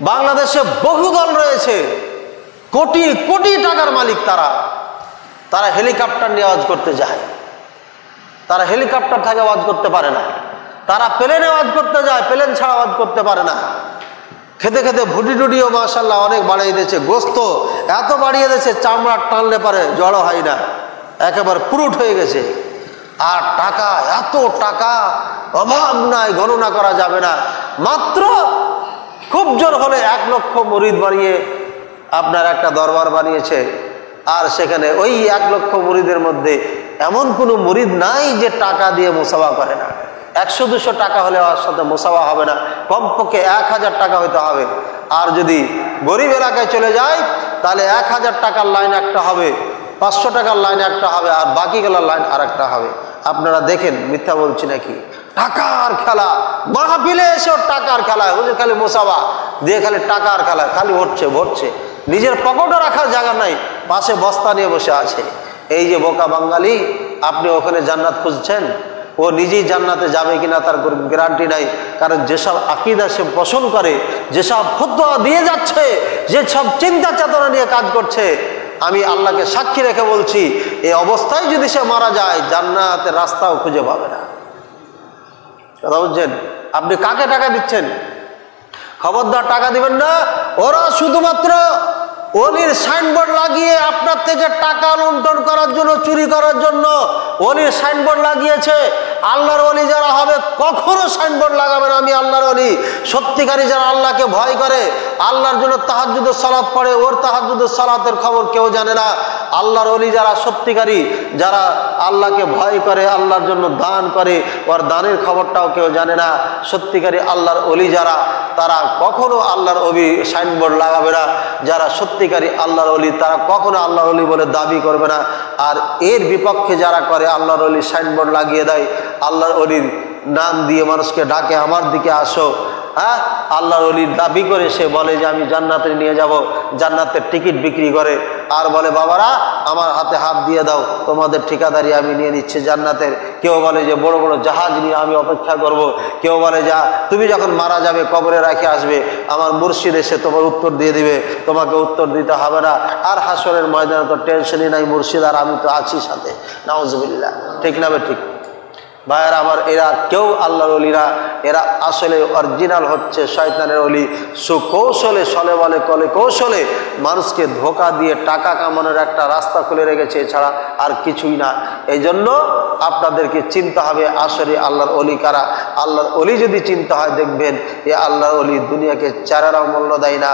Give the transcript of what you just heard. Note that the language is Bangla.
বাংলাদেশে বহু দল রয়েছে, কোটি কোটি টাকার মালিক তারা। তারা হেলিকপ্টার নিয়ে ওয়াজ করতে যায়, তারা হেলিকপ্টার থেকে ওয়াজ করতে পারে না। তারা প্লেনে ওয়াজ করতে যায়, প্লেন ছাড়া ওয়াজ করতে পারে না। খেতে খেতে ভুটি টুটিও মাশাআল্লাহ অনেক বাড়িয়ে দিয়েছে, গোস্ত এত বাড়িয়ে দিয়েছে চামড়া টানলে পারে জড়ো হয় না, একেবারে পুরুট হয়ে গেছে। আর টাকা, এত টাকা অভাব নাই, গণনা করা যাবে না। মাত্র খুব জোর হলে 1 লক্ষ মুরিদ বানিয়ে আপনার একটা দরবার বানিয়েছে। আর সেখানে ওই 1 লক্ষ মুরিদের মধ্যে এমন কোনো মুরিদ নাই যে টাকা দিয়ে মুসাফা করে না। 100-200 টাকা হলে ওর সাথে মুসাফা হবে না, কমপক্ষে 1000 টাকা হইতে হবে। আর যদি গরিব এলাকায় চলে যায় তাহলে 1000 টাকার লাইন একটা হবে, 500 টাকার লাইন একটা হবে, আর বাকিগুলোর লাইন আর একটা হবে। আপনারা দেখেন, মিথ্যা বলছি নাকি? টাকার খেলা, মাহফিলে এসে টাকার খেলা, হুজুর খালি মুসাফা দিয়ে খালি টাকার খেলা, খালি ভরছে। নিজের পকেটে রাখার জায়গা নাই, পাশে বস্তা নিয়ে বসে আছে। এই যে বোকা বাঙালি, আপনি ওখানে জান্নাত খুঁজছেন, ও নিজেই জান্নাতে যাবে কিনা তার কোনো গ্যারান্টি নাই। কারণ যেসব আকীদা সে পোষণ করে, যেসব ফতোয়া দিয়ে যাচ্ছে, যেসব চিন্তা চেতনা নিয়ে কাজ করছে, আমি আল্লাহকে সাক্ষী রেখে বলছি, এই অবস্থায় যদি সে মারা যায় জান্নাতের রাস্তাও খুঁজে পাবে না। কথা বুঝছেন? আপনি কাকে টাকা দিচ্ছেন? খবরদার টাকা দিবেন না। ওরা শুধুমাত্র ওলির সাইনবোর্ড লাগিয়ে আপনার থেকে টাকা লুণ্ঠন করার জন্য, চুরি করার জন্য ওলির সাইনবোর্ড লাগিয়েছে। আল্লাহর ওলি যারা হবে কখনো সাইনবোর্ড লাগাবে না আমি আল্লাহর ওলি। সত্যিকারী যারা আল্লাহকে ভয় করে, আল্লাহর জন্য তাহাজ্জুদের সালাত পড়ে, ওর তাহাজ্জুদের সালাতের খবর কেউ জানে না। আল্লাহর ওলি যারা সত্যিকারী, যারা আল্লাহকে ভয় করে, আল্লাহর জন্য দান করে, ওর দানের খবরটাও কেউ জানে না। সত্যিকারী আল্লাহর ওলি যারা, তারা কখনো আল্লাহর ওলি সাইনবোর্ড লাগাবে না। যারা সত্যিকারী আল্লাহর ওলি, তারা কখনো আল্লাহর ওলি বলে দাবি করবে না। আর এর বিপক্ষে যারা করে, আল্লাহর ওলি সাইনবোর্ড লাগিয়ে দেয়, আল্লাহর ওলির নাম দিয়ে মানুষকে ডাকে, আমার দিকে আসো, হ্যাঁ, আল্লাহর ওলির দাবি করে সে বলে যে আমি জান্নাতে নিয়ে যাব, জান্নাতের টিকিট বিক্রি করে, আর বলে বাবারা আমার হাতে হাত দিয়ে দাও, তোমাদের ঠিকাদারি আমি নিয়ে নিচ্ছি জান্নাতের। কেউ বলে যে বড় বড় জাহাজ নিয়ে আমি অপেক্ষা করব। কেউ বলে যা তুমি যখন মারা যাবে কবরে রেখে আসবে, আমার মুর্শিদ এসে তোমার উত্তর দিয়ে দিবে, তোমাকে উত্তর দিতে হবে না। আর হাসরের ময়দানে তো টেনশনই নাই, মুর্শিদ আর আমি তো আছি সাথে। নাউজুবিল্লাহ। ঠিক না বে ঠিক? ভাইয়েরা আমার, এরা কেউ আল্লাহর ওলিরা, এরা আসলে অরিজিনাল হচ্ছে শয়তানের ওলি। সুকৌশলে, ছলে বলে কলে কৌশলে মানুষকে ধোকা দিয়ে টাকা কামানোর একটা রাস্তা খুলে রেখেছে, এছাড়া আর কিছুই না। এই জন্য আপনাদেরকে চিন্তা হবে আসলে আল্লাহর ওলি কারা। আল্লাহর ওলি যদি চিন্তা হয়, দেখবেন এ আল্লাহর ওলি দুনিয়াকে চারারাও মূল্য দেয় না।